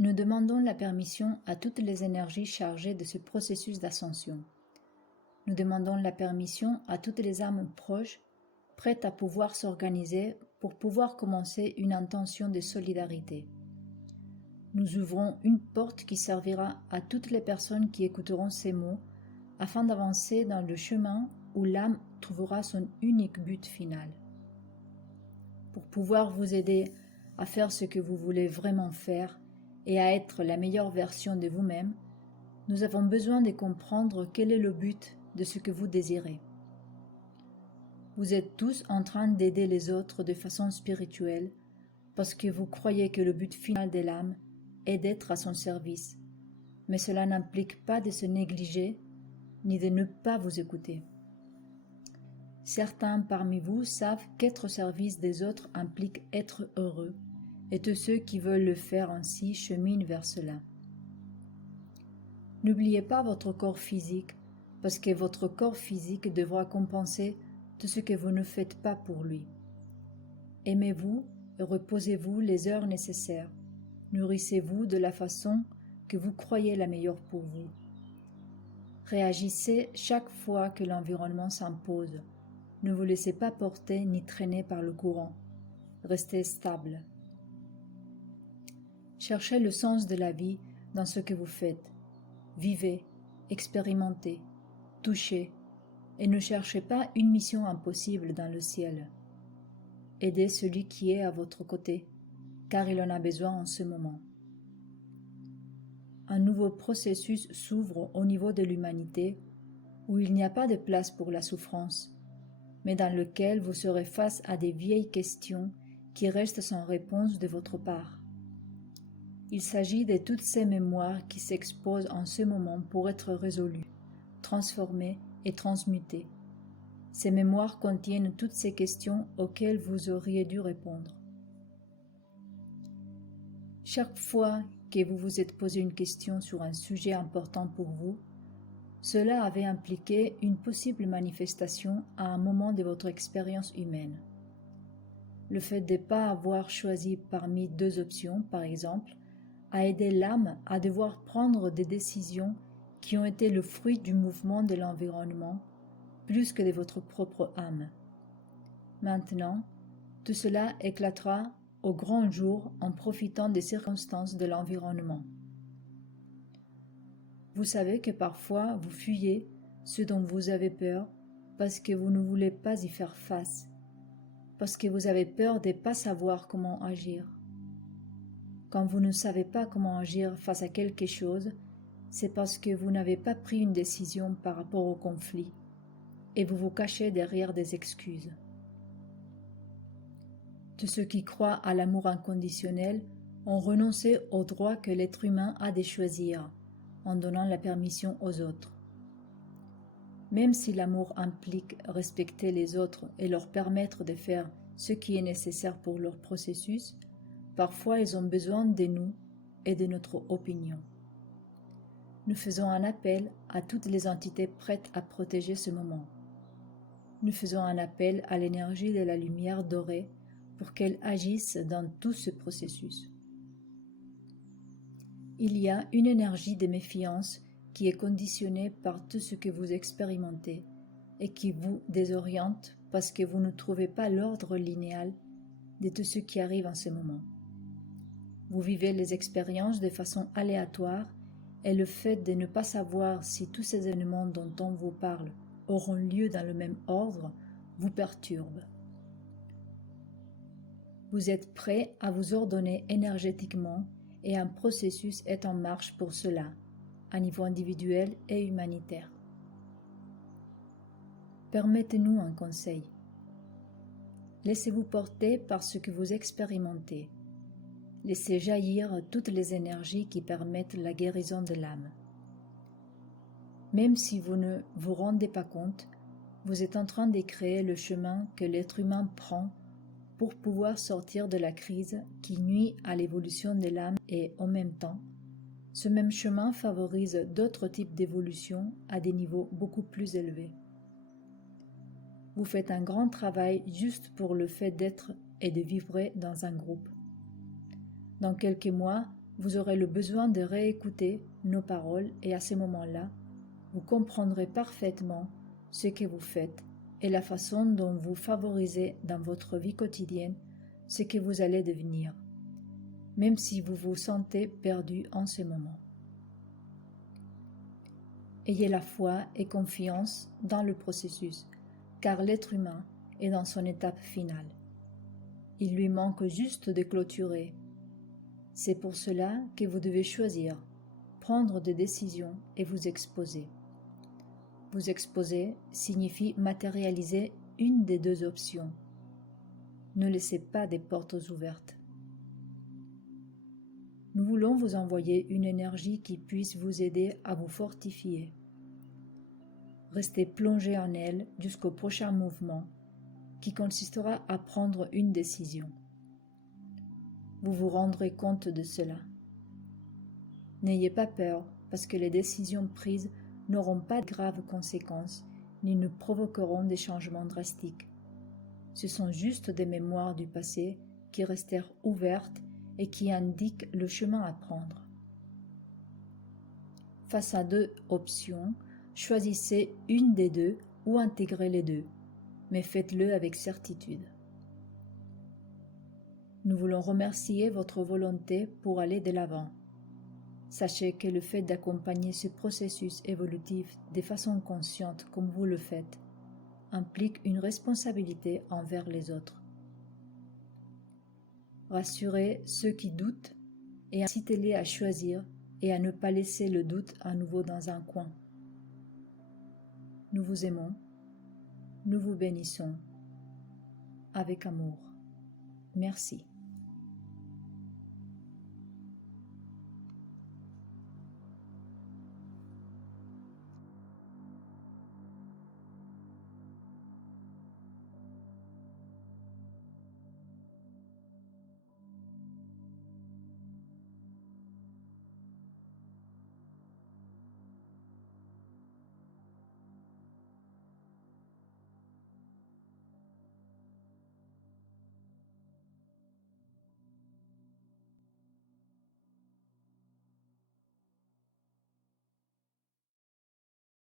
Nous demandons la permission à toutes les énergies chargées de ce processus d'ascension. Nous demandons la permission à toutes les âmes proches, prêtes à pouvoir s'organiser pour pouvoir commencer une intention de solidarité. Nous ouvrons une porte qui servira à toutes les personnes qui écouteront ces mots afin d'avancer dans le chemin où l'âme trouvera son unique but final. Pour pouvoir vous aider à faire ce que vous voulez vraiment faire et à être la meilleure version de vous-même, nous avons besoin de comprendre quel est le but de ce que vous désirez. Vous êtes tous en train d'aider les autres de façon spirituelle parce que vous croyez que le but final de l'âme est d'être à son service, mais cela n'implique pas de se négliger ni de ne pas vous écouter. Certains parmi vous savent qu'être au service des autres implique être heureux, et tous ceux qui veulent le faire ainsi cheminent vers cela. N'oubliez pas votre corps physique, parce que votre corps physique devra compenser tout ce que vous ne faites pas pour lui. Aimez-vous et reposez-vous les heures nécessaires. Nourrissez-vous de la façon que vous croyez la meilleure pour vous. Réagissez chaque fois que l'environnement s'impose. Ne vous laissez pas porter ni traîner par le courant. Restez stable. Cherchez le sens de la vie dans ce que vous faites. Vivez, expérimentez, touchez, et ne cherchez pas une mission impossible dans le ciel. Aidez celui qui est à votre côté, car il en a besoin en ce moment. Un nouveau processus s'ouvre au niveau de l'humanité, où il n'y a pas de place pour la souffrance, mais dans lequel vous serez face à des vieilles questions qui restent sans réponse de votre part. Il s'agit de toutes ces mémoires qui s'exposent en ce moment pour être résolues, transformées et transmutées. Ces mémoires contiennent toutes ces questions auxquelles vous auriez dû répondre. Chaque fois que vous vous êtes posé une question sur un sujet important pour vous, cela avait impliqué une possible manifestation à un moment de votre expérience humaine. Le fait de ne pas avoir choisi parmi deux options, par exemple, a aidé l'âme à devoir prendre des décisions qui ont été le fruit du mouvement de l'environnement, plus que de votre propre âme. Maintenant, tout cela éclatera au grand jour en profitant des circonstances de l'environnement. Vous savez que parfois vous fuyez ce dont vous avez peur parce que vous ne voulez pas y faire face, parce que vous avez peur de ne pas savoir comment agir. Quand vous ne savez pas comment agir face à quelque chose, c'est parce que vous n'avez pas pris une décision par rapport au conflit et vous vous cachez derrière des excuses. Tous ceux qui croient à l'amour inconditionnel ont renoncé au droit que l'être humain a de choisir en donnant la permission aux autres. Même si l'amour implique respecter les autres et leur permettre de faire ce qui est nécessaire pour leur processus, parfois ils ont besoin de nous et de notre opinion. Nous faisons un appel à toutes les entités prêtes à protéger ce moment. Nous faisons un appel à l'énergie de la lumière dorée pour qu'elle agisse dans tout ce processus. Il y a une énergie de méfiance qui est conditionnée par tout ce que vous expérimentez et qui vous désoriente parce que vous ne trouvez pas l'ordre linéal de tout ce qui arrive en ce moment. Vous vivez les expériences de façon aléatoire et le fait de ne pas savoir si tous ces événements dont on vous parle auront lieu dans le même ordre vous perturbe. Vous êtes prêt à vous ordonner énergétiquement et un processus est en marche pour cela, à niveau individuel et humanitaire. Permettez-nous un conseil. Laissez-vous porter par ce que vous expérimentez. Laissez jaillir toutes les énergies qui permettent la guérison de l'âme. Même si vous ne vous rendez pas compte, vous êtes en train de créer le chemin que l'être humain prend pour pouvoir sortir de la crise qui nuit à l'évolution de l'âme et, en même temps, ce même chemin favorise d'autres types d'évolution à des niveaux beaucoup plus élevés. Vous faites un grand travail juste pour le fait d'être et de vibrer dans un groupe. Dans quelques mois, vous aurez le besoin de réécouter nos paroles et à ce moment-là, vous comprendrez parfaitement ce que vous faites et la façon dont vous favorisez dans votre vie quotidienne ce que vous allez devenir, même si vous vous sentez perdu en ce moment. Ayez la foi et confiance dans le processus, car l'être humain est dans son étape finale. Il lui manque juste de clôturer. C'est pour cela que vous devez choisir, prendre des décisions et vous exposer. Vous exposer signifie matérialiser une des deux options. Ne laissez pas des portes ouvertes. Nous voulons vous envoyer une énergie qui puisse vous aider à vous fortifier. Restez plongé en elle jusqu'au prochain mouvement qui consistera à prendre une décision. Vous vous rendrez compte de cela. N'ayez pas peur parce que les décisions prises n'auront pas de graves conséquences ni ne provoqueront des changements drastiques. Ce sont juste des mémoires du passé qui restèrent ouvertes et qui indiquent le chemin à prendre. Face à deux options, choisissez une des deux ou intégrez les deux, mais faites-le avec certitude. Nous voulons remercier votre volonté pour aller de l'avant. Sachez que le fait d'accompagner ce processus évolutif de façon consciente comme vous le faites implique une responsabilité envers les autres. Rassurez ceux qui doutent et incitez-les à choisir et à ne pas laisser le doute à nouveau dans un coin. Nous vous aimons, nous vous bénissons avec amour. Merci.